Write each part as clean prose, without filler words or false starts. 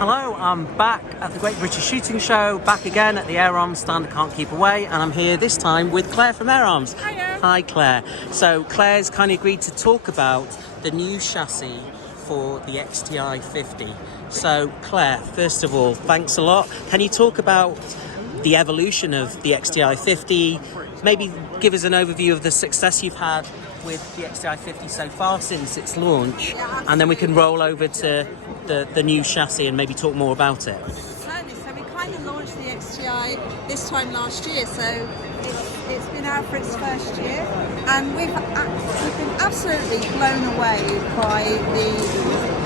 Hello, I'm back at the Great British Shooting Show, back again at the Air Arms stand, I can't keep away, and I'm here this time with Claire from Air Arms. Hiya. Hi Claire. So Claire's kindly agreed to talk about the new chassis for the XTI 50. So Claire, first of all, thanks a lot. Can you talk about the evolution of the XTI 50? Maybe give us an overview of the success you've had with the XTI 50 so far since its launch, and then we can roll over to the new chassis and maybe talk more about it. Certainly. So we kind of launched the XTI this time last year, so it's been out for its first year, and we've been absolutely blown away by the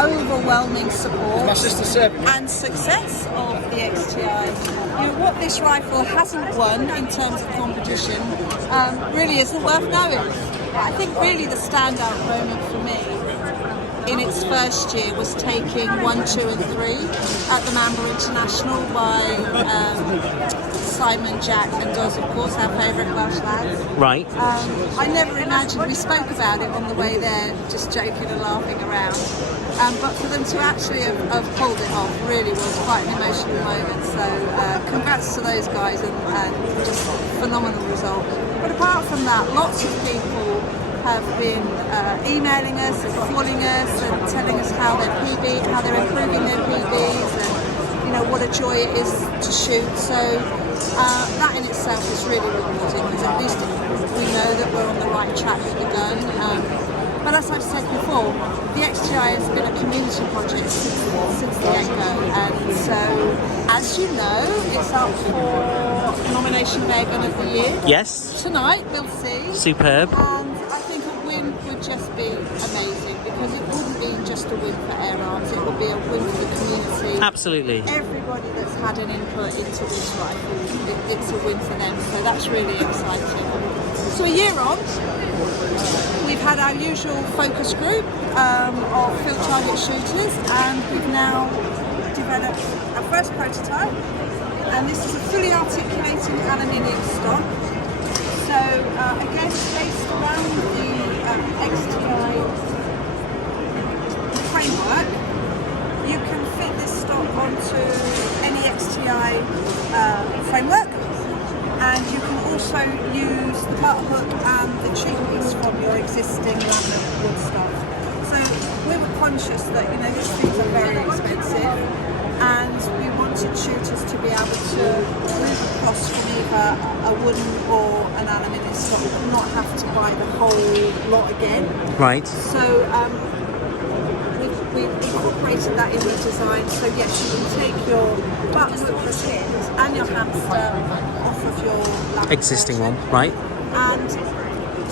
overwhelming support and success of the XTI. You know, what this rifle hasn't won in terms of competition really isn't worth knowing. I think really the standout moment for me in its first year was taking 1, 2 and 3 at the Mamba International by Simon, Jack and Doz, of course, our favourite Welsh lads. Right. I never imagined, we spoke about it on the way there, just joking and laughing around, but for them to actually have pulled it off really was quite an emotional moment, so congrats to those guys and just phenomenal result. But apart from that, lots of people have been emailing us and calling us and telling us how they're improving their PBs, and you know what a joy it is to shoot. So that in itself is really rewarding, because at least we know that we're on the right track with the gun. But as I've said before, the XTI has been a community project since the get-go, and so, as you know, it's up for nomination for Air Gun of the Year. Yes. Tonight, we'll see. Superb. And I think a win would just be amazing, because it wouldn't be just a win for Air Arms, it would be a win for the community. Absolutely. Everybody that's had an input into this rifle, it's a win for them, so that's really exciting. So a year on, we've had our usual focus group of field target shooters, and we've now developed our first prototype, and this is a fully articulating aluminium stock. So again, based around the XTI framework, you can fit this stock onto any XTI framework, and you can also use the butt hook and the cheek piece from your existing laminate wood stock. So we were conscious that, you know, these things are very expensive, and we wanted shooters to be able to move across from either a wooden or an aluminium stock, not have to buy the whole lot again. Right. So we've incorporated that in the design. So yes, you can take your butt hook and your hamster off of your laminate Existing version, one, right? and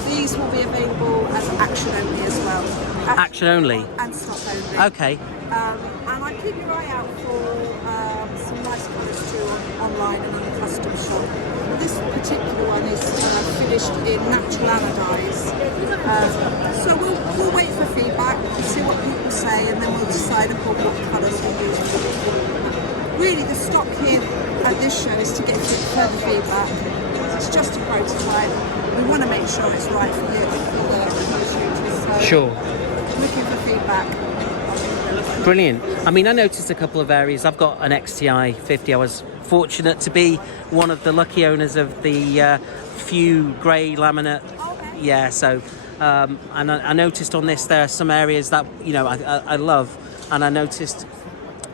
these will be available as action only as well. Action only? And stock only. Okay. And I keep your eye out for some nice colours too online and on the custom shop. This particular one is finished in natural anodize. So we'll wait for feedback and see what people say, and then we'll decide upon what colours we'll use. Really, the stock here at this show is to get further feedback. It's just a prototype. We want to make sure it's right for the shooters. So Sure. looking for feedback. Brilliant. I mean, I noticed a couple of areas. I've got an XTI 50. I was fortunate to be one of the lucky owners of the few grey laminate. Okay. Yeah, so and I noticed on this there are some areas that, you know, I love, and I noticed,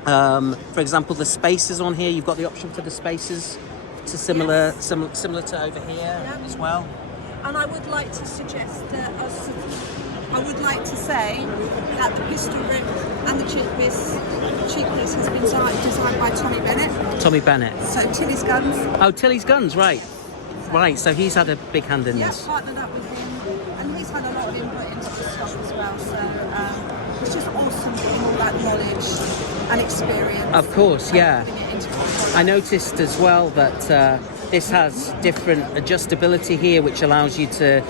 for example, the spacers on here. You've got the option for the spacers to similar to over here as well. And I would like to suggest that I would like to say that the pistol grip and the cheek piece has been designed by Tommy Bennett. Tommy Bennett. So Tilly's Guns. Oh, Tilly's Guns, right. Right, so he's had a big hand in Yes, this. partnered up with him, and he's had a lot of input into the stock as well. So it's just awesome getting all that knowledge and experience. Of course, yeah. Putting it into our product. I noticed as well that this has different adjustability here, which allows you to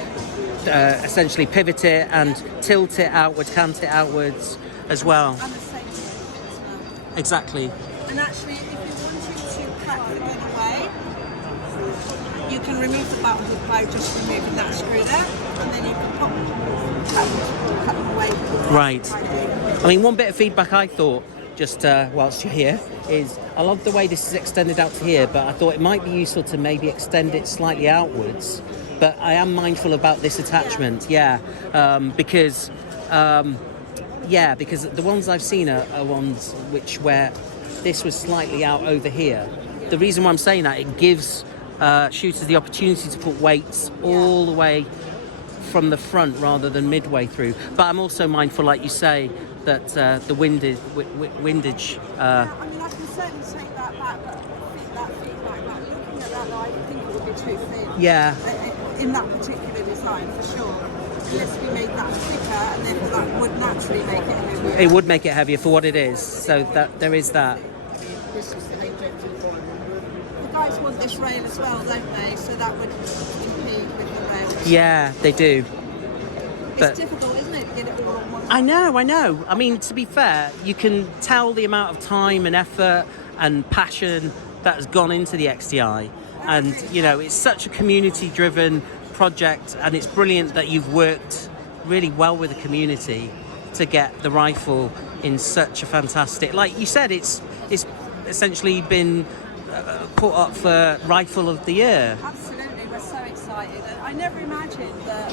essentially pivot it and tilt it outwards, cant it outwards as well. And the same thing as well. Exactly. And actually, if you're wanting to cut the gun away, you can remove the butt hook by just removing that screw there, and then you can cut them away. Right. I mean, one bit of feedback I thought just whilst you're here, is I love the way this is extended out to here, but I thought it might be useful to maybe extend it slightly outwards. But I am mindful about this attachment, because the ones I've seen are ones where this was slightly out over here. The reason why I'm saying that, it gives shooters the opportunity to put weights all the way from the front rather than midway through. But I'm also mindful, like you say, that the windage. I mean, I can certainly take that back, but that feedback, looking at that, I think it would be too thin. Yeah. In that particular design, for sure. Unless we made that thicker, and then that would naturally make it heavier. It would make it heavier for what it is. So that there is that. This is the guys want this rail as well, don't they? So that would impede with the rail. Yeah, they do. It's difficult, isn't it, to get it all on one side? I know. I mean, to be fair, you can tell the amount of time and effort and passion that has gone into the XTI. And, it's such a community-driven project, and it's brilliant that you've worked really well with the community to get the rifle in such a fantastic... Like you said, it's essentially been put up for Rifle of the Year. Absolutely, we're so excited. I never imagined that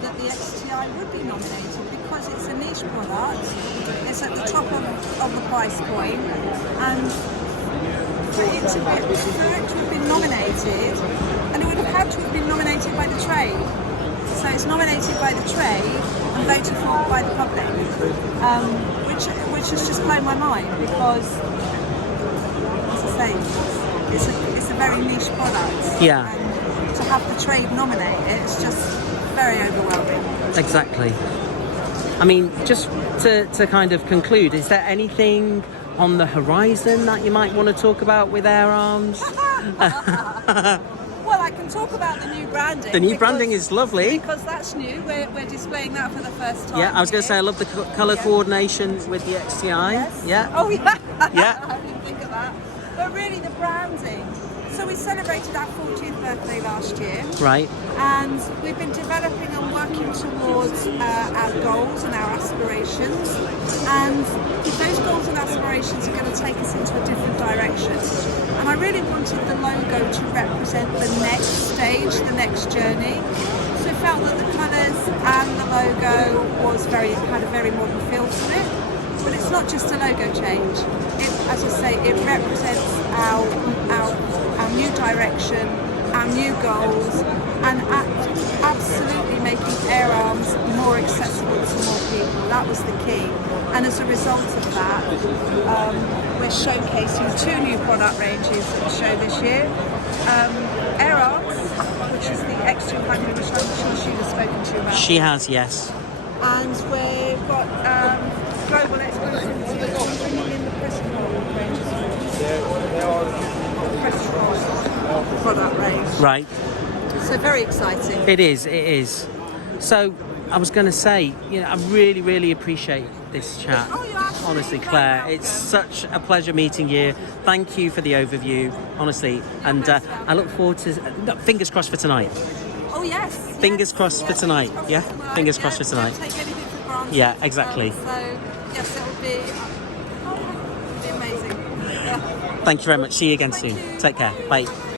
the XTI would be nominated, because it's a niche product. It's at the top of the price point, and for it to have been nominated, and it would have had to have been nominated by the trade. So it's nominated by the trade and voted for by the public, which has just blown my mind, because, as I say, it's a very niche product. Yeah. And to have the trade nominate it, it's just very overwhelming. Exactly. I mean, just to kind of conclude, is there anything on the horizon that you might want to talk about with Air Arms? Well, I can talk about the new branding. The new branding is lovely. Because that's new. We're displaying that for the first time. Yeah, I was going to say, I love the colour coordination with the XTI. Yes. Yeah. Oh, yeah. Yeah. I didn't think of that. But really, the branding. So we celebrated our 40th birthday last year. Right. And we've been developing and working towards our goals and our aspirations. And those goals and aspirations are going to take us into a different direction. And I really wanted the logo to represent the next stage, the next journey. So I felt that the colours and the logo had a very modern feel to it. But it's not just a logo change. As I say, it represents our new direction, our new goals, and absolutely making Air Arms more accessible to more people. That was the key. And as a result of that, we're showcasing 2 new product ranges at the show this year. Air Arms, which is the X200, which I'm sure she has spoken to you about. She has, yes. And we've got global exclusivity, bringing in the press control ranges. Press control product range. Right. So very exciting. It is. So I was going to say, I really, really appreciate this chat. Oh, you're absolutely honestly, Claire, welcome. it's such a pleasure meeting you. Thank you for the overview, honestly. And I look forward to, fingers crossed for tonight. Oh, yes. Fingers crossed for tonight. Yeah? Fingers crossed for tonight. Don't take anything for granted. Yeah, exactly. So, yes, it'll be amazing. Thank you very much. See you again Thank soon. you. Take care. Bye.